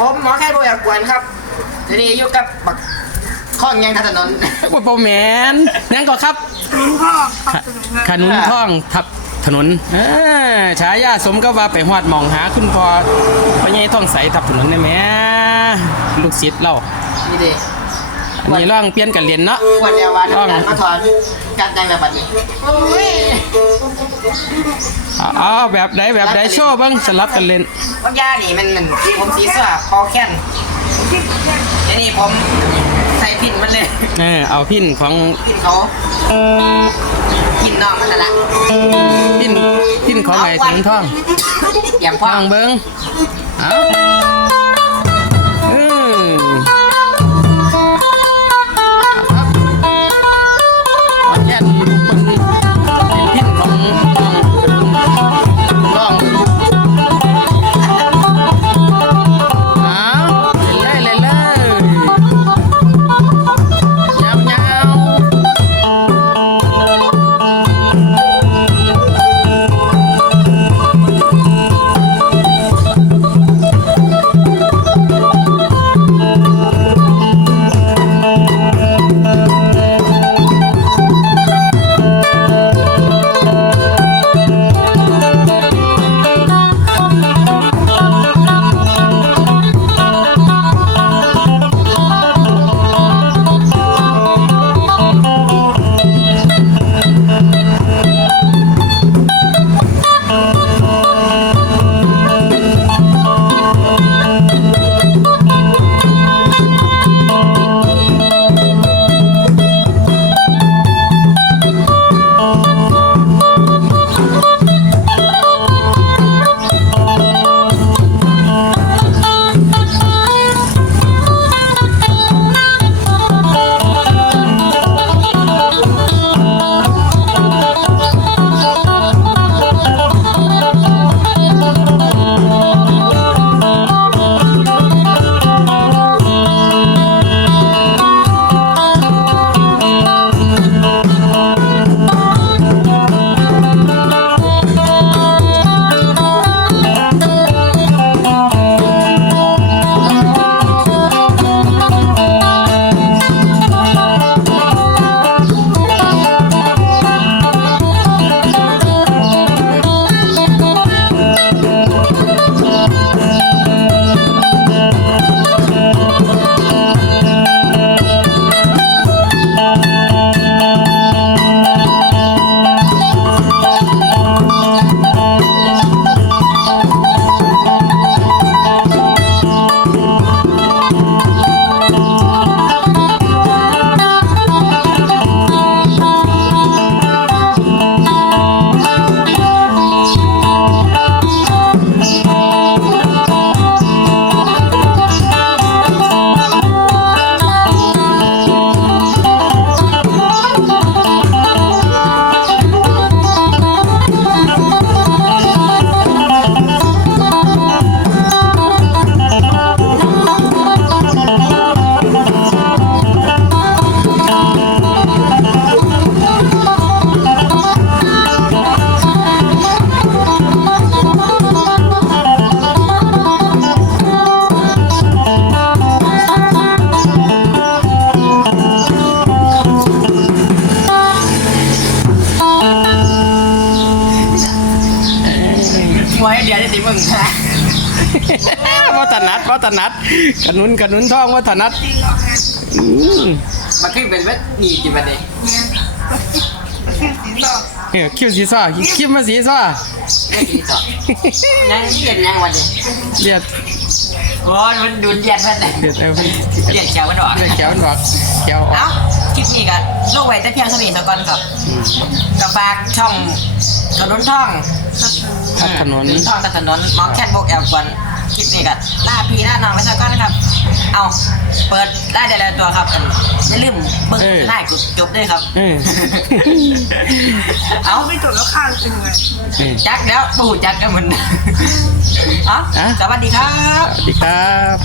ผมหมอแค่โบอยากกวนครับทีนี้อยู่กับบักข้องยังทันถนน ว่าโปรแมนยังก็ครับลุ้นพ่อขับถนนขนุนท่องทับถนนเออฉายาสมก็ว่าไปหอดหมองหาคุณพ่อพ่อใหญ่ท่องใสทับถนนได้ไหมลูกศิษย์เรานี่ดิ อันนี้ร่องเปลี่ยนกันเรียนเนาะกวนเดียววันน้ำตาลมาถอนกัดยังแบบนี้โอ้ยเอาเอาแบบใดแบบใดโชว์เบ้างสลับกันเล่นบางยานี่มันมันที่ผมสีเสื้อคอแค้นทีนี้ผมใส่พินมันเลยเออเอาพินของพินเขาพินน้องมันนั่นแหละพินพินของไอ้ขนุนท่องอย่างพ่อท่องเบิ้งเอา มวยเดียวได้สิมึงวัฒนัดวัฒนัดขนุนขนุนท่องวัฒนัดอืมมาขึ้นเป็นเวทนี่กี่ประเดี๋ยวเนี่ยคิวสีซ้อคิวมาสีซ้อไม่สีต่อยังเย็นยังวันนี้เลียดโอ้ยมันดุนเย็นเพื่อนเลยเลียดเอาเพิ่นเย็นแขวมันออกเลียดแก้วมันบอกแก้วออเอ้ากคลิปนี้ก็ลงไว้แต่เพียงเท่านี้สักก่อนครับกับฝากช่องถนนท่อง ทับถนนท่องกับถนนมองแค่บกแอลก่อนคลิปนี้ก็ล่าพีล่าน้องไว้สักก่อนนะครับ เอาเปิดได้แต่ละตัวครับอันอย่าลืมเบิ่งได้กดจบด้วยครับเออเอาไม่จบแล้วข้างเป็นไงเออจักแล้วปู่จักกันมันเอ๋ออะสวัสดีครับ สวัสดีครับ